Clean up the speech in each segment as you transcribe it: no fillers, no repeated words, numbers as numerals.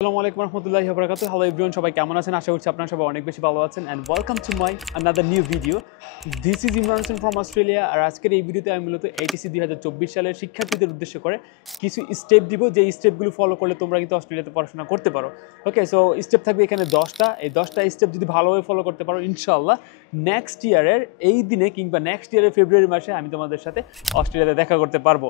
আসসালামু আলাইকুম রহমতুল্লাহি ওয়া বারাকাতুহু। হ্যালো এভরিওয়ান, সবাই কেমন আছেন? আশা করছি আপনারা সবাই অনেক বেশি ভালো আছেন and welcome to my another new video. This is Imran Hossain from Australia. আর আজকের এই ভিডিওতে আমি মূলত এইচএসসি 2024 সালের শিক্ষার্থীদের উদ্দেশ্য করে কিছু স্টেপ দিব, যে স্টেপগুলো ফলো করলে তোমরা কিন্তু অস্ট্রেলিয়াতে পড়াশোনা করতে পারো। ওকে, সো স্টেপ থাকবে এখানে 10টা। এই 10টা স্টেপ যদি ভালোভাবে ফলো করতে পারো, ইনশাআল্লাহ নেক্সট ইয়ারের এই দিনে কিংবা নেক্সট ইয়ারের ফেব্রুয়ারি মাসে আমি তোমাদের সাথে অস্ট্রেলিয়াতে দেখা করতে পারবো।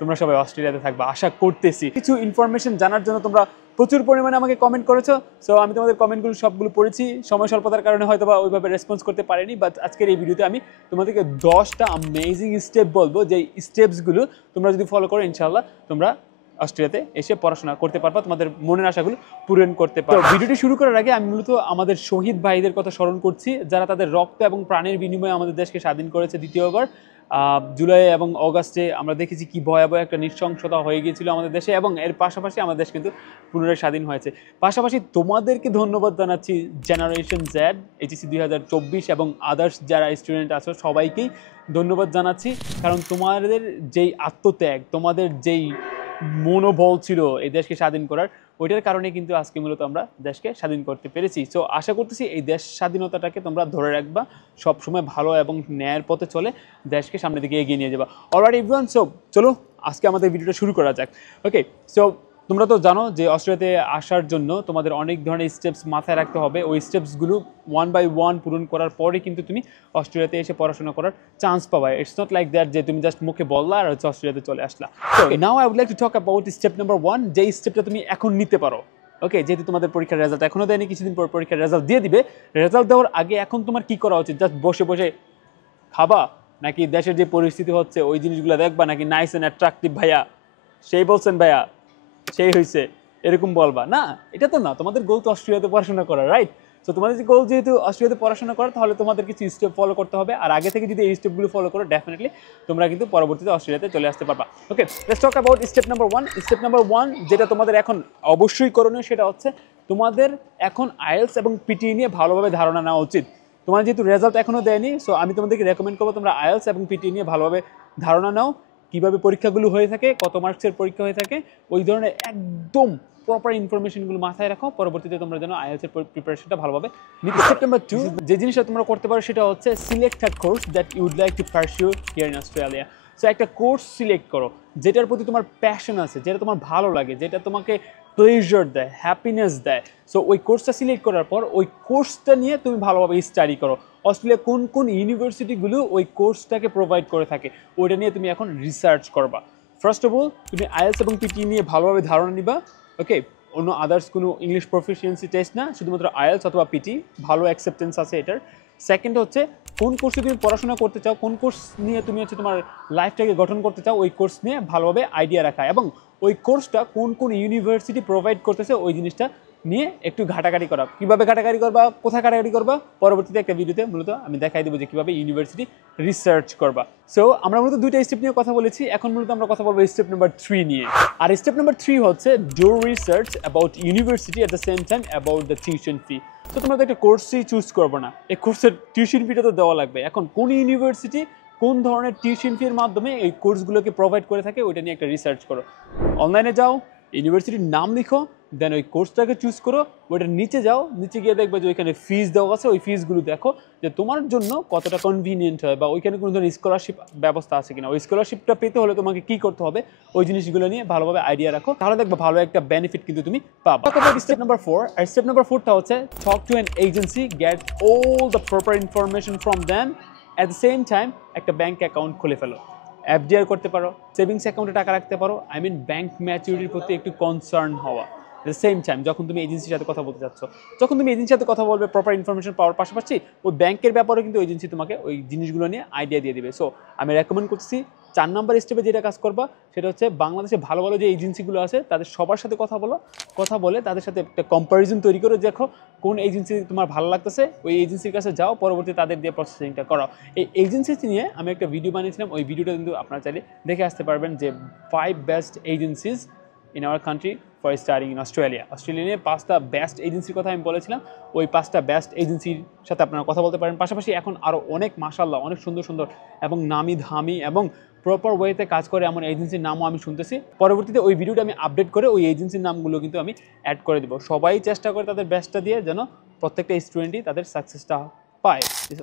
তোমরা সবাই অস্ট্রেলিয়াতে থাকবা আশা করতেছি। কিছু ইনফরমেশন জানার জন্য তোমরা প্রচুর পরিমাণে আমাকে কমেন্ট করেছো। সো আমি তোমাদের কমেন্টগুলো সবগুলো পড়েছি। সময় স্বল্পতার কারণে হয়তো বা ওইভাবে রেসপন্স করতে পারিনি, বাট আজকের এই ভিডিওতে আমি তোমাদেরকে 10টা অ্যামেজিং স্টেপ বলবো, যে স্টেপসগুলো তোমরা যদি ফলো করো ইনশাআল্লাহ তোমরা অস্ট্রেলিয়াতে এসে পড়াশোনা করতে পারবা, তোমাদের মনের আশাগুলো পূরণ করতে পারো। ভিডিওটি শুরু করার আগে আমি মূলত আমাদের শহীদ ভাইদের কথা স্মরণ করছি, যারা তাদের রক্ত এবং প্রাণের বিনিময়ে আমাদের দেশকে স্বাধীন করেছে দ্বিতীয়বার। জুলাই এবং অগাস্টে আমরা দেখেছি কি ভয়াবহ একটা নৃশংসতা হয়ে গিয়েছিল আমাদের দেশে, এবং এর পাশাপাশি আমাদের দেশ কিন্তু পুনরায় স্বাধীন হয়েছে। পাশাপাশি তোমাদেরকে ধন্যবাদ জানাচ্ছি, জেনারেশন জেড, এইচএসসি 2024 এবং আদার্স যারা স্টুডেন্ট আছো সবাইকেই ধন্যবাদ জানাচ্ছি। কারণ তোমাদের যেই আত্মত্যাগ, তোমাদের যেই মনোবল ছিল এই দেশকে স্বাধীন করার, ওইটার কারণে কিন্তু আজকে মূলত আমরা দেশকে স্বাধীন করতে পেরেছি। সো আশা করতেছি এই দেশ স্বাধীনতাটাকে তোমরা ধরে রাখবা, সবসময় ভালো এবং ন্যায়ের পথে চলে দেশকে সামনের দিকে এগিয়ে নিয়ে যাবা। অলরাইট এভরিওয়ান, সো চলো আজকে আমাদের ভিডিওটা শুরু করা যাক। ওকে, সো তোমরা তো জানো যে অস্ট্রেলিয়াতে আসার জন্য তোমাদের অনেক ধরনের স্টেপস মাথায় রাখতে হবে। ওই স্টেপসগুলো 1 বাই 1 পূরণ করার পরে কিন্তু তুমি অস্ট্রেলিয়াতে এসে পড়াশোনা করার চান্স পাবা। ইটস নট লাইক দ্যাট যে তুমি জাস্ট মুখে বললা আর হচ্ছে অস্ট্রেলিয়াতে চলে আসলা। So now I would like to talk about step number 1, যে স্টেপটা তুমি এখন নিতে পারো। ওকে, যেহেতু তোমাদের পরীক্ষার রেজাল্ট এখনও দেয়নি, কিছুদিন পর পরীক্ষার রেজাল্ট দিয়ে দিবে। রেজাল্ট দেওয়ার আগে এখন তোমার কি করা উচিত? জাস্ট বসে বসে খাবা, নাকি দেশের যে পরিস্থিতি হচ্ছে ওই জিনিসগুলো দেখবা, নাকি নাইস অ্যান্ড অ্যাট্রাকটিভ ভাইয়া সেই বলছেন ভাইয়া সেই হয়েছে এরকম বলবা? না, এটা তো না। তোমাদের গোল তো অস্ট্রেলিয়াতে পড়াশোনা করা, রাইট? সো তোমাদের যে গোল যেহেতু অস্ট্রেলিয়াতে পড়াশোনা করা, তাহলে তোমাদের কিছু স্টেপ ফলো করতে হবে। আর আগে থেকে যদি এই স্টেপগুলো ফলো করো, ডেফিনেটলি তোমরা কিন্তু পরবর্তীতে অস্ট্রেলিয়াতে চলে আসতে পারবা। Okay, let's talk about step number 1। Step number 1 যেটা তোমাদের এখন অবশ্যই করণীয়, সেটা হচ্ছে তোমাদের এখন আইএলটিএস এবং পিটিই নিয়ে ভালোভাবে ধারণা নেওয়া উচিত। তোমার যেহেতু রেজাল্ট এখনও দেয়নি, সো আমি তোমাদেরকে রেকমেন্ড করবো তোমরা আইএলটিএস এবং পিটিই নিয়ে ভালোভাবে ধারণা নাও, কীভাবে পরীক্ষাগুলো হয়ে থাকে, কত মার্কসের পরীক্ষা হয়ে থাকে, ওই ধরনের একদম প্রপার ইনফরমেশনগুলো মাথায় রাখো। পরবর্তীতে তোমরা যেন আইএলটিএস এর প্রিপারেশনটা ভালোভাবে নিতে। স্টেপ নাম্বার 2, যে জিনিসটা তোমরা করতে পারো সেটা হচ্ছে select a course that you would like to pursue here in Australia. So একটা কোর্স সিলেক্ট করো যেটার প্রতি তোমার প্যাশন আছে, যেটা তোমার ভালো লাগে, যেটা তোমাকে প্লেজার দেয়, হ্যাপিনেস দেয়। সো ওই কোর্সটা সিলেক্ট করার পর ওই কোর্সটা নিয়ে তুমি ভালোভাবে স্টাডি করো। অস্ট্রেলিয়া কোন কোন ইউনিভার্সিটিগুলো ওই কোর্সটাকে প্রোভাইড করে থাকে, ওইটা নিয়ে তুমি এখন রিসার্চ করবা। ফার্স্ট অফ অল তুমি আইএলটিএস এবং পিটি নিয়ে ভালোভাবে ধারণা নিবা। ওকে, অন্য আদার্স কোনো ইংলিশ প্রফিসিয়েন্সি টেস্ট না, শুধুমাত্র আইএলটিএস অথবা পিটি, ভালো অ্যাকসেপ্টেন্স আছে এটার। সেকেন্ড হচ্ছে কোন কোর্সে তুমি পড়াশোনা করতে চাও, কোন কোর্স নিয়ে তুমি হচ্ছে তোমার লাইফটাকে গঠন করতে চাও, ওই কোর্স নিয়ে ভালোভাবে আইডিয়া রাখা, এবং ওই কোর্সটা কোন কোন ইউনিভার্সিটি প্রোভাইড করতেছে ওই জিনিসটা নিয়ে একটু ঘাটাঘাটি করা। কীভাবে ঘাটাঘাটি করবা, কোথায় ঘাটাঘাটি করবা, পরবর্তীতে একটা ভিডিওতে মূলত আমি দেখাই দেবো যে কীভাবে ইউনিভার্সিটি রিসার্চ করবা। সো আমরা মূলত 2টা স্টেপ নিয়ে কথা বলেছি, এখন মূলত আমরা কথা বলবো স্টেপ নাম্বার 3 নিয়ে। আর স্টেপ নাম্বার 3 হচ্ছে do research about university at the same time about the tuition fee. তো তোমরা তো একটা কোর্সই চুজ করবো না, এই কোর্সের টিউশন ফিটা তো দেওয়া লাগবে। এখন কোন ইউনিভার্সিটি কোন ধরনের টিউশন ফির মাধ্যমে এই কোর্সগুলোকে প্রোভাইড করে থাকে, ওইটা নিয়ে একটা রিসার্চ করো। অনলাইনে যাও, ইউনিভার্সিটির নাম লিখো, দেন ওই কোর্সটাকে চুজ করো, ওইটার নিচে যাও, নিচে গিয়ে দেখবে যে ওইখানে ফিস দেওয়া আছে, ওই ফিসগুলো দেখো যে তোমার জন্য কতটা কনভিনিয়েন্ট হয়, বা ওইখানে কোনো ধরনের স্কলারশিপ ব্যবস্থা আছে কিনা। ওই স্কলারশিপটা পেতে হলে তোমাকে কী করতে হবে, ওই জিনিসগুলো নিয়ে ভালোভাবে আইডিয়া রাখো, তাহলে দেখবে ভালো একটা বেনিফিট কিন্তু তুমি পাবা। স্টেপ নাম্বার 4, আর স্টেপ নাম্বার 4টা হচ্ছে talk to an agency, gate all the proper information from them, at the same time একটা ব্যাঙ্ক অ্যাকাউন্ট খুলে ফেলো। এফডিআর করতে পারো, সেভিংস অ্যাকাউন্টে টাকা রাখতে পারো। ব্যাঙ্ক ম্যাচুরিটির প্রতি একটু কনসার্ন হওয়া। দ্য সেম টাইম যখন তুমি এজেন্সির সাথে কথা বলতে যাচ্ছ, যখন তুমি এজেন্সির সাথে কথা বলবে, প্রপার ইনফরমেশন পাওয়ার পাশাপাশি ওই ব্যাংকের ব্যাপারেও কিন্তু এজেন্সি তোমাকে ওই জিনিসগুলো নিয়ে আইডিয়া দিয়ে দিবে। সো আমি রেকমেন্ড করছি 4 নম্বর স্টেপে যেটা কাজ করবা সেটা হচ্ছে বাংলাদেশে ভালো ভালো যে এজেন্সিগুলো আছে তাদের সবার সাথে কথা বলে তাদের সাথে একটা কম্প্যারিজন তৈরি করে দেখো কোন এজেন্সি তোমার ভালো লাগতেছে, ওই এজেন্সির কাছে যাও, পরবর্তী তাদের দিয়ে প্রসেসিংটা করো। এই এজেন্সি নিয়ে আমি একটা ভিডিও বানিয়েছিলাম, ওই ভিডিওটা কিন্তু আপনারা চাইলে দেখে আসতে পারবেন, যে 5 best agencies in our country for studying in Australia. Australia নিয়ে 5টা বেস্ট এজেন্সির কথা আমি বলেছিলাম, ওই 5টা বেস্ট এজেন্সির সাথে আপনারা কথা বলতে পারেন। পাশাপাশি এখন আরও অনেক মাশাআল্লাহ অনেক সুন্দর সুন্দর এবং নামি ধামি এবং প্রপার ওয়েতে কাজ করে এমন এজেন্সির নামও আমি শুনতেছি। পরবর্তীতে ওই ভিডিওটা আমি আপডেট করে ওই এজেন্সির নামগুলো কিন্তু আমি অ্যাড করে দেবো। সবাই চেষ্টা করে তাদের বেস্টটা দিয়ে যেন প্রত্যেকটা স্টুডেন্টই তাদের সাকসেসটা পায়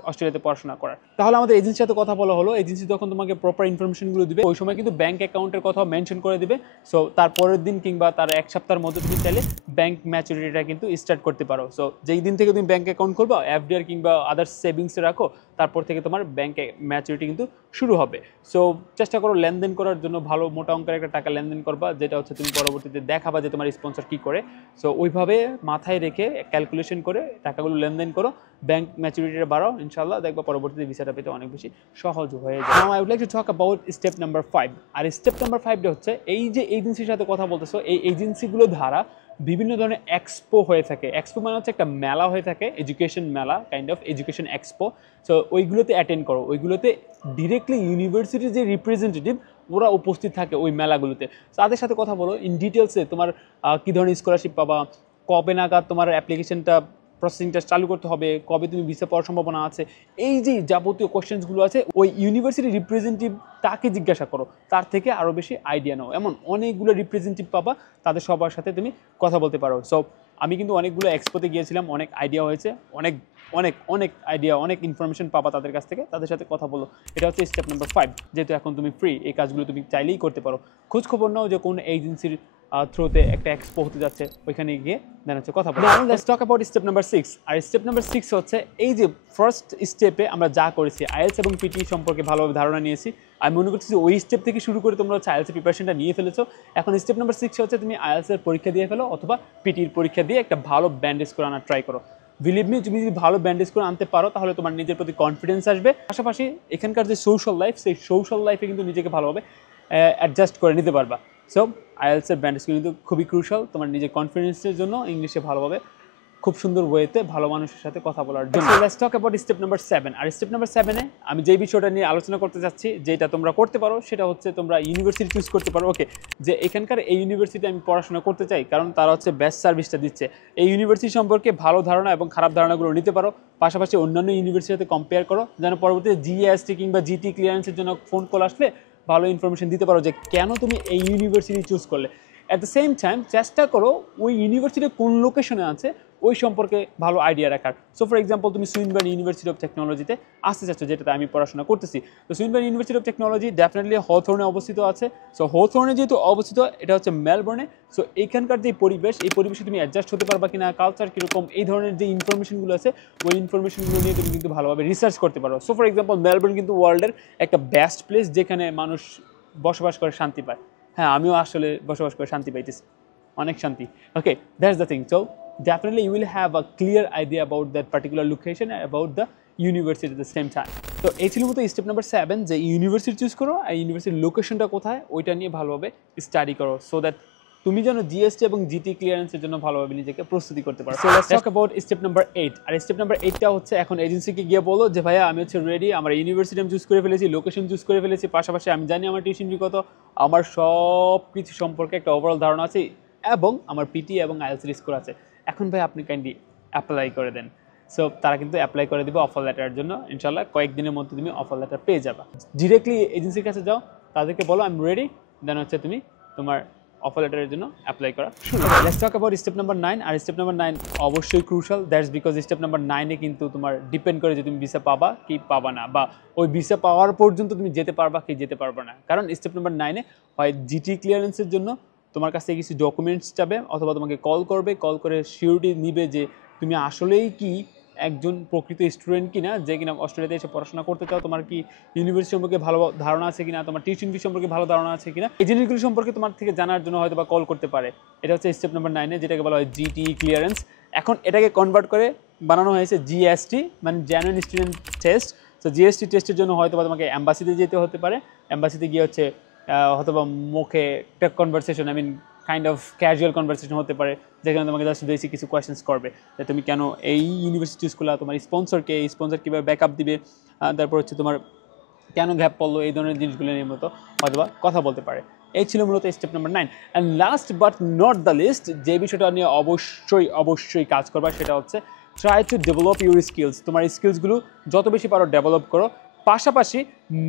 অস্ট্রেলিয়াতে পড়াশোনা করার। তাহলে আমাদের এজেন্সির সাথে কথা বলা হলো, এজেন্সি যখন তোমাকে প্রপার ইনফরমেশনগুলো দিবে ওই সময় কিন্তু ব্যাঙ্ক অ্যাকাউন্টের কথাও মেনশন করে দিবে। সো তারপরের দিন কিংবা তার এক সপ্তাহের মধ্যে তুমি চাইলে ব্যাঙ্ক ম্যাচুরিটিটা কিন্তু স্টার্ট করতে পারো। সো যেই দিন থেকে তুমি ব্যাঙ্ক অ্যাকাউন্ট খুলবা, এফডিআর কিংবা আদার্স সেভিংসে রাখো, তারপর থেকে তোমার ব্যাঙ্ক ম্যাচুরিটি কিন্তু শুরু হবে। সো চেষ্টা করো লেনদেন করার জন্য, ভালো মোটা অঙ্কের একটা টাকা লেনদেন করবা, যেটা হচ্ছে তুমি পরবর্তীতে দেখাবা যে তোমার স্পন্সর কী করে। সো ওইভাবে মাথায় রেখে ক্যালকুলেশন করে টাকাগুলো লেনদেন করো, ব্যাঙ্ক ম্যাচুরিটিটা বাড়াও, ইনশাল্লাহ দেখবা পরবর্তীতে ভিসাটা পেতে অনেক বেশি সহজ হয়ে যায়। Now I would like to talk about step number 5। আর স্টেপ নাম্বার 5টা হচ্ছে এই যে এজেন্সির সাথে কথা বলতেছো, এই এজেন্সিগুলো দ্বারা বিভিন্ন ধরনের এক্সপো হয়ে থাকে। এক্সপো মানে হচ্ছে একটা মেলা হয়ে থাকে, এডুকেশন মেলা, kind of education expo. So ওইগুলোতে অ্যাটেন্ড করো, ওইগুলোতে ডিরেক্টলি ইউনিভার্সিটির যে রিপ্রেজেন্টেটিভ ওরা উপস্থিত থাকে ওই মেলাগুলোতে। তাদের সাথে কথা বলো ইন ডিটেলসে, তোমার কী ধরনের স্কলারশিপ পাবা, কবে নাগাদ তোমার অ্যাপ্লিকেশনটা প্রসেসিংটা চালু করতে হবে, কবে তুমি ভিসা পাওয়ার সম্ভাবনা আছে, এই যে যাবতীয় কোয়েশ্চেন্সগুলো আছে ওই ইউনিভার্সিটি রিপ্রেজেন্টেটিভ তাকে জিজ্ঞাসা করো, তার থেকে আরও বেশি আইডিয়া নাও। এমন অনেকগুলো রিপ্রেজেন্টেটিভ পাবা, তাদের সবার সাথে তুমি কথা বলতে পারো। সো আমি কিন্তু অনেকগুলো এক্সপোতে গিয়েছিলাম, অনেক আইডিয়া হয়েছে, অনেক অনেক অনেক আইডিয়া, অনেক ইনফরমেশন পাবা তাদের কাছ থেকে, তাদের সাথে কথা বলো। এটা হচ্ছে স্টেপ নাম্বার 5। যেহেতু এখন তুমি ফ্রি, এই কাজগুলো তুমি চাইলেই করতে পারো। খোঁজ খবর নাও যে কোন এজেন্সির থ্রুতে একটা এক্সপো হতে যাচ্ছে, ওইখানে গিয়ে দেন হচ্ছে কথা বলো। Let's talk about step number 6। আর স্টেপ নাম্বার 6 হচ্ছে এই যে ফার্স্ট স্টেপে আমরা যা করেছি, আইএলস এবং পিটি সম্পর্কে ভালোভাবে ধারণা নিয়েছি। আমি মনে করছি যে ওই স্টেপ থেকে শুরু করে তোমরা হচ্ছে আইএলসের প্রিপারেশনটা নিয়ে ফেলেছো। এখন স্টেপ নাম্বার 6 হচ্ছে তুমি আইএলসের পরীক্ষা দিয়ে ফেলো, অথবা পিটির পরীক্ষা দিয়ে একটা ভালো ব্যান্ডেজ করে আনার ট্রাই করো। বিলিভ মি, তুমি যদি ভালো ব্যান্ডেজ করে আনতে পারো তাহলে তোমার নিজের প্রতি কনফিডেন্স আসবে। পাশাপাশি এখানকার যে সোশ্যাল লাইফ, সেই সোশ্যাল লাইফে কিন্তু নিজেকে ভালোভাবে অ্যাডজাস্ট করে নিতে পারবা। সো আইএলসের ব্যান্ডেজ কিন্তু খুবই ক্রুশাল তোমার নিজের কনফিডেন্সের জন্য, ইংলিশে ভালোভাবে খুব সুন্দর ওয়েতে ভালো মানুষের সাথে কথা বলার জন্য। Let's talk about step number 7। আর স্টেপ নাম্বার 7-এ আমি যেই বিষয়টা নিয়ে আলোচনা করতে চাচ্ছি, যেটা তোমরা করতে পারো, সেটা হচ্ছে তোমরা ইউনিভার্সিটি চুজ করতে পারো। ওকে, যে এখানকার এই ইউনিভার্সিটি আমি পড়াশোনা করতে চাই, কারণ তারা হচ্ছে বেস্ট সার্ভিসটা দিচ্ছে। এই ইউনিভার্সিটি সম্পর্কে ভালো ধারণা এবং খারাপ ধারণাগুলো নিতে পারো, পাশাপাশি অন্যান্য ইউনিভার্সিটির সাথে কম্পেয়ার করো, যেন পরবর্তীতে জিএসটি কিংবা জিটি ক্লিয়ারেন্সের জন্য ফোন কল আসলে ভালো ইনফরমেশন দিতে পারো যে কেন তুমি এই ইউনিভার্সিটি চুজ করলে। অ্যাট দ্য সেম টাইম চেষ্টা করো ওই ইউনিভার্সিটি কোন লোকেশনে আছে ওই সম্পর্কে ভালো আইডিয়া রাখার। সো ফর এক্সাম্পল, তুমি সুইনবার্ন ইউনিভার্সিটি অফ টেকনোলজিতে আসতে চাচ্ছ, যেটাতে আমি পড়াশোনা করতেছি। তো Swinburne university of technology definitely হথর্নে অবস্থিত আছে। সো হথর্নে যেহেতু অবস্থিত, এটা হচ্ছে মেলবোর্নে। সো এইখানকার যে পরিবেশ, এই পরিবেশে তুমি অ্যাডজাস্ট হতে পারবা কিনা, কালচার কীরকম, এই ধরনের যে ইনফরমেশনগুলো আছে ওই ইনফরমেশনগুলো নিয়ে তুমি কিন্তু ভালোভাবে রিসার্চ করতে পারো। সো ফর এক্সাম্পল, মেলবোর্ন কিন্তু ওয়ার্ল্ডের একটা বেস্ট প্লেস যেখানে মানুষ বসবাস করে শান্তি পায়। হ্যাঁ, আমিও আসলে বসবাস করে শান্তি পাইতেছি, অনেক শান্তি। Okay, that's the thing. So definitely you will have a clear idea about that particular location and about the university at the same time. তো এই ছিল মতো স্টেপ নাম্বার 7, যে ইউনিভার্সিটি চুজ করো আর ইউনিভার্সিটির লোকেশনটা কোথায় ওইটা নিয়ে ভালোভাবে স্টাডি করো, সো দ্যাট তুমি যেন জিএসটি এবং জিটি ক্লিয়ারেন্সের জন্য ভালোভাবে নিজেকে প্রস্তুতি করতে পারো। So let's talk about step number 8। আর স্টেপ নাম্বার 8টা হচ্ছে এখন এজেন্সিকে গিয়ে বলো যে ভাইয়া আমি হচ্ছে রেডি, আমার ইউনিভার্সিটি আমি চুজ করে ফেলেছি, লোকেশন চুজ করে ফেলেছি, পাশাপাশি আমি জানি আমার টিউশন ফি কত, আমার সব কিছু সম্পর্কে একটা ওভারঅল ধারণা আছে, এবং আমার পিটি এবং আইএলটিএস স্কোর আছে। এখন ভাই আপনি কাইন্ডলি অ্যাপ্লাই করে দেন। সো তারা কিন্তু অ্যাপ্লাই করে দেবে অফার লেটারের জন্য। ইনশাল্লাহ কয়েকদিনের মধ্যে তুমি অফার লেটার পেয়ে যাবা। ডিরেক্টলি এজেন্সির কাছে যাও, তাদেরকে বলো আই এম রেডি, দেন হচ্ছে তুমি তোমার অফার লেটারের জন্য অ্যাপ্লাই করা শুরু। Let's talk about step number 9। আর স্টেপ নাম্বার 9 অবশ্যই crucial, that's because step number 9-এ কিন্তু তোমার ডিপেন্ড করে যে তুমি ভিসা পাবা কি পাবা না, বা ওই ভিসা পাওয়ার পর্যন্ত তুমি যেতে পারবা কি যেতে পারবা না। কারণ স্টেপ নাম্বার 9-এ হয় জিটি ক্লিয়ারেন্সের জন্য তোমার কাছ থেকে কিছু ডকুমেন্টস চাবে, অথবা তোমাকে কল করবে, কল করে সিউরিটি নিবে যে তুমি আসলেই কি একজন প্রকৃত স্টুডেন্ট কিনা, যে কিনা অস্ট্রেলিয়াতে এসে পড়াশোনা করতে চাও, তোমার কি ইউনিভার্সিটি সম্পর্কে ভালো ধারণা আছে কিনা, তোমার টিউশন ফি সম্পর্কে ভালো ধারণা আছে কিনা, এই জিনিসগুলো সম্পর্কে তোমার থেকে জানার জন্য হয়তো বা কল করতে পারে। এটা হচ্ছে স্টেপ নাম্বার 9-এ, যেটাকে বলা হয় জিটি ক্লিয়ারেন্স। এখন এটাকে কনভার্ট করে বানানো হয়েছে জিএসটি, মানে জেনুইন স্টুডেন্ট টেস্ট। তো জিএসটি টেস্টের জন্য হয়তো বা তোমাকে অ্যাম্বাসিতে যেতে হতে পারে, অ্যাম্বাসিতে গিয়ে হচ্ছে হয়তো বা মুখে একটা conversation, I mean kind of casual conversation হতে পারে, যেখানে তোমাকে জাস্ট বেসিক কিছু কোয়েশ্চেন্স করবে যে তুমি কেন এই ইউনিভার্সিটি চুজ করলা, তোমার স্পন্সরকে, এই স্পন্সর কীভাবে ব্যাকআপ দিবে, তারপর হচ্ছে তোমার কেন গ্যাপ পড়লো, এই ধরনের জিনিসগুলো নিয়ে মতো হয়তো বা কথা বলতে পারে। এই ছিল মূলত step number 9। And last but not the least, যে বিষয়টা নিয়ে অবশ্যই কাজ করবা, সেটা হচ্ছে try to develop your skills. তোমার স্কিলসগুলো যত বেশি পারো ডেভেলপ করো। পাশাপাশি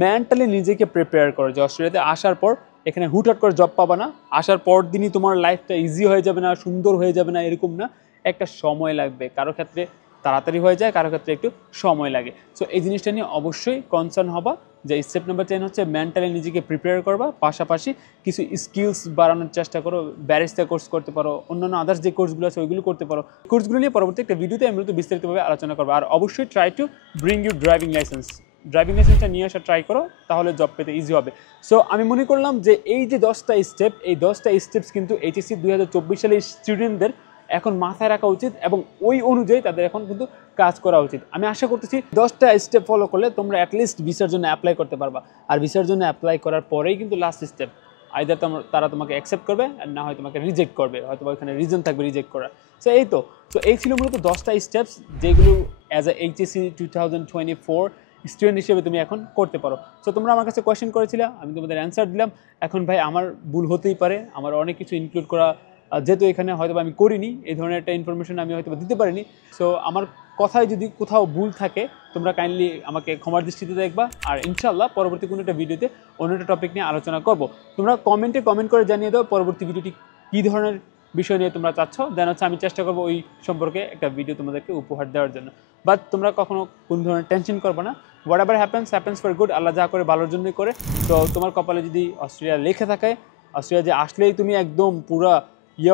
মেন্টালি নিজেকে প্রিপেয়ার করো যে অস্ট্রেলিয়াতে আসার পর এখানে হুটহাট করে জব পাবা না, আসার পর দিনই তোমার লাইফটা ইজি হয়ে যাবে না, সুন্দর হয়ে যাবে না, এরকম না। একটা সময় লাগবে, কারো ক্ষেত্রে তাড়াতাড়ি হয়ে যায়, কারো ক্ষেত্রে একটু সময় লাগে। সো এই জিনিসটা নিয়ে অবশ্যই কনসার্ন হবা যে স্টেপ নাম্বার 10 হচ্ছে মেন্টালি নিজেকে প্রিপেয়ার করবা, পাশাপাশি কিছু স্কিলস বাড়ানোর চেষ্টা করো, ব্যারিস্টা কোর্স করতে পারো, অন্যান্য আদার্স যে কোর্সগুলো আছে ওইগুলো করতে পারো। কোর্সগুলো নিয়ে পরবর্তী একটা ভিডিওতে আমি মূলত বিস্তারিতভাবে আলোচনা করবো। আর অবশ্যই try to bring your driving লাইসেন্সটা নিয়ে আসা ট্রাই করো, তাহলে জব পেতে ইজি হবে। সো আমি মনে করলাম যে এই যে 10টা স্টেপ, এই 10টা স্টেপস কিন্তু এইচএসসি 2024 সালের স্টুডেন্টদের এখন মাথায় রাখা উচিত এবং ওই অনুযায়ী তাদের এখন কিন্তু কাজ করা উচিত। আমি আশা করতেছি 10টা স্টেপ ফলো করলে তোমরা অ্যাটলিস্ট ভিসার জন্য অ্যাপ্লাই করতে পারবা। আর ভিসার জন্য অ্যাপ্লাই করার পরেই কিন্তু লাস্ট স্টেপ, আইদার তারা তোমাকে অ্যাকসেপ্ট করবে আর না হয় তোমাকে রিজেক্ট করবে, হয়তো ওইখানে রিজন থাকবে রিজেক্ট করার। সো এই ছিল মূলত 10টা স্টেপস যেগুলো অ্যাজ এ এইচএসসি 2024 স্টুডেন্ট হিসেবে তুমি এখন করতে পারো। সো তোমরা আমার কাছে কোয়েশ্চেন করেছিলে, আমি তোমাদের অ্যান্সার দিলাম। এখন ভাই আমার ভুল হতেই পারে, আমার অনেক কিছু ইনক্লুড করা যেহেতু এখানে হয়তো আমি করিনি, এই ধরনের একটা ইনফরমেশন আমি হয়তো দিতে পারিনি। সো আমার কথায় যদি কোথাও ভুল থাকে তোমরা কাইন্ডলি আমাকে ক্ষমার দৃষ্টিতে দেখবা। আর ইনশাল্লাহ পরবর্তী কোনো একটা ভিডিওতে অন্য একটা টপিক নিয়ে আলোচনা করব। তোমরা কমেন্ট করে জানিয়ে দাও পরবর্তী ভিডিওটি কী ধরনের বিষয় নিয়ে তোমরা চাচ্ছ, দেন হচ্ছে আমি চেষ্টা করবো ওই সম্পর্কে একটা ভিডিও তোমাদেরকে উপহার দেওয়ার জন্য। বাট তোমরা কখনো কোন ধরনের টেনশন করবে না, whatever happens for good, আল্লাহ যা করে ভালোর জন্যই করে। তো তোমার কপালে যদি অস্ট্রেলিয়া লেখা থাকে, অস্ট্রেলিয়া যে আসলেই তুমি একদম পুরা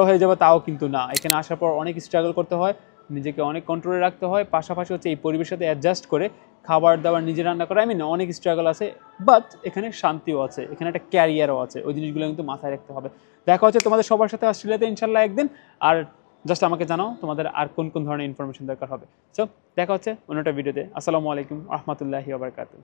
হয়ে যাবে তাও কিন্তু না। এখানে আসার পর অনেক স্ট্রাগল করতে হয়, নিজেকে অনেক কন্ট্রোলে রাখতে হয়, পাশাপাশি হচ্ছে এই পরিবেশের সাথে অ্যাডজাস্ট করে খাবার দাবার নিজে রান্না করা, অনেক স্ট্রাগল আছে। বাট এখানে শান্তিও আছে, এখানে একটা ক্যারিয়ারও আছে, ওই জিনিসগুলো কিন্তু মাথায় রাখতে হবে। দেখা হচ্ছে তোমাদের সবার সাথে অস্ট্রেলিয়াতে ইনশাল্লাহ একদিন। আর জাস্ট আমাকে জানাও তোমাদের আর কোন কোন ধরনের ইনফরমেশন দরকার হবে। সো দেখা হচ্ছে অন্য একটা ভিডিওতে। আসসালামু আলাইকুম রহমতুল্লাহি ওয়া বারাকাতুহু।